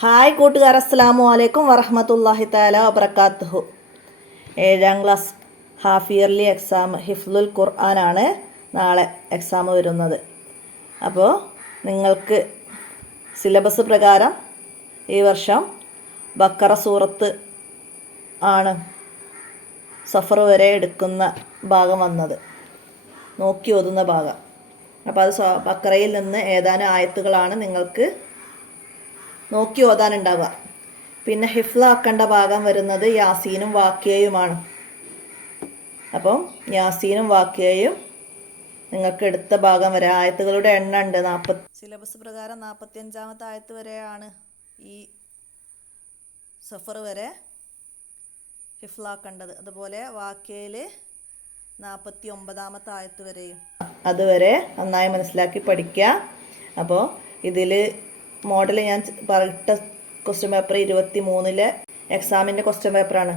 Hi കൂട്ടുകാർ, അസ്സലാമു അലൈക്കും വറഹ്മത്തുള്ളാഹി തആല വബറകാതുഹു. 7ാം ക്ലാസ് ഹാഫ് ഇയർലി എക്സാം ഹിഫ്ലുൽ ഖുർആനാണ് നാളെ എക്സാം വരുന്നത്. അപ്പോൾ നിങ്ങൾക്ക് സിലബസ് പ്രകാരം ഈ വർഷം ബക്കറ സൂറത്ത് ആണ് സഫർ വരെ എടുക്കുന്ന ഭാഗം വന്നത്, നോക്കി ഓതുന്ന ഭാഗം. അപ്പോൾ അത് ബക്കറയിൽ നിന്ന് ഏതാനും ആയത്തുകളാണ് നിങ്ങൾക്ക് നോക്കി ഓതാനുണ്ടാവുക. പിന്നെ ഹിഫ്ലാക്കേണ്ട ഭാഗം വരുന്നത് യാസീനും വാക്കിയയുമാണ്. അപ്പം യാസീനും വാക്കിയയും നിങ്ങൾക്ക് എടുത്ത ഭാഗം വരെ ആയത്തുകളുടെ എണ്ണം ഉണ്ട് 40. സിലബസ് പ്രകാരം 45ാമത്തെ ആയത്ത് വരെയാണ് ഈ സഫർ വരെ ഹിഫ്ലാക്കേണ്ടത്. അതുപോലെ വാക്കിയയിൽ 49ാമത്തെ ആയത്ത് വരെയും അതുവരെ നന്നായി മനസ്സിലാക്കി പഠിക്കുക. അപ്പോൾ ഇതിൽ മോഡൽ ഞാൻ പറഞ്ഞ ക്വസ്റ്റ്യൻ പേപ്പർ 23 എക്സാമിൻ്റെ ക്വസ്റ്റ്യൻ പേപ്പറാണ്.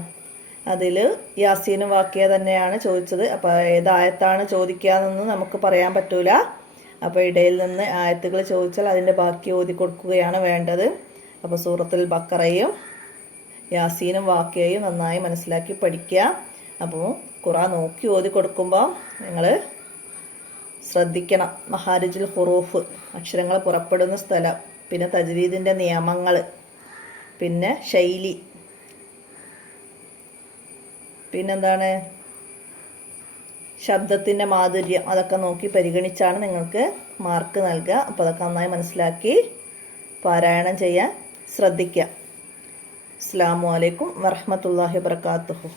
അതിൽ യാസീനും വാക്കിയ തന്നെയാണ് ചോദിച്ചത്. അപ്പോൾ ഏതായത്താണ് ചോദിക്കുകയെന്നൊന്നും നമുക്ക് പറയാൻ പറ്റൂല. അപ്പോൾ ഇടയിൽ നിന്ന് ആയത്തുകൾ ചോദിച്ചാൽ അതിൻ്റെ ബാക്കി ഓതി കൊടുക്കുകയാണ് വേണ്ടത്. അപ്പോൾ സൂറത്തുൽ ബക്കറയും യാസീനും വാക്കിയയും നന്നായി മനസ്സിലാക്കി പഠിക്കുക. അപ്പോൾ ഖുർആൻ നോക്കി ഓതി കൊടുക്കുമ്പോൾ നിങ്ങൾ ശ്രദ്ധിക്കണം. മഹാരിജുൽ ഹുറൂഫ്, അക്ഷരങ്ങൾ പുറപ്പെടുന്ന സ്ഥലം, പിന്നെ തജ്വീദിൻ്റെ നിയമങ്ങൾ, പിന്നെ ശൈലി, പിന്നെന്താണ് ശബ്ദത്തിൻ്റെ മാധുര്യം, അതൊക്കെ നോക്കി പരിഗണിച്ചാണ് നിങ്ങൾക്ക് മാർക്ക് നൽകുക. അപ്പോൾ അതൊക്കെ നന്നായി മനസ്സിലാക്കി പാരായണം ചെയ്യാൻ ശ്രദ്ധിക്കുക. അസ്സലാമു അലൈക്കും വറഹ്മത്തുള്ളാഹി വബറകാതുഹു.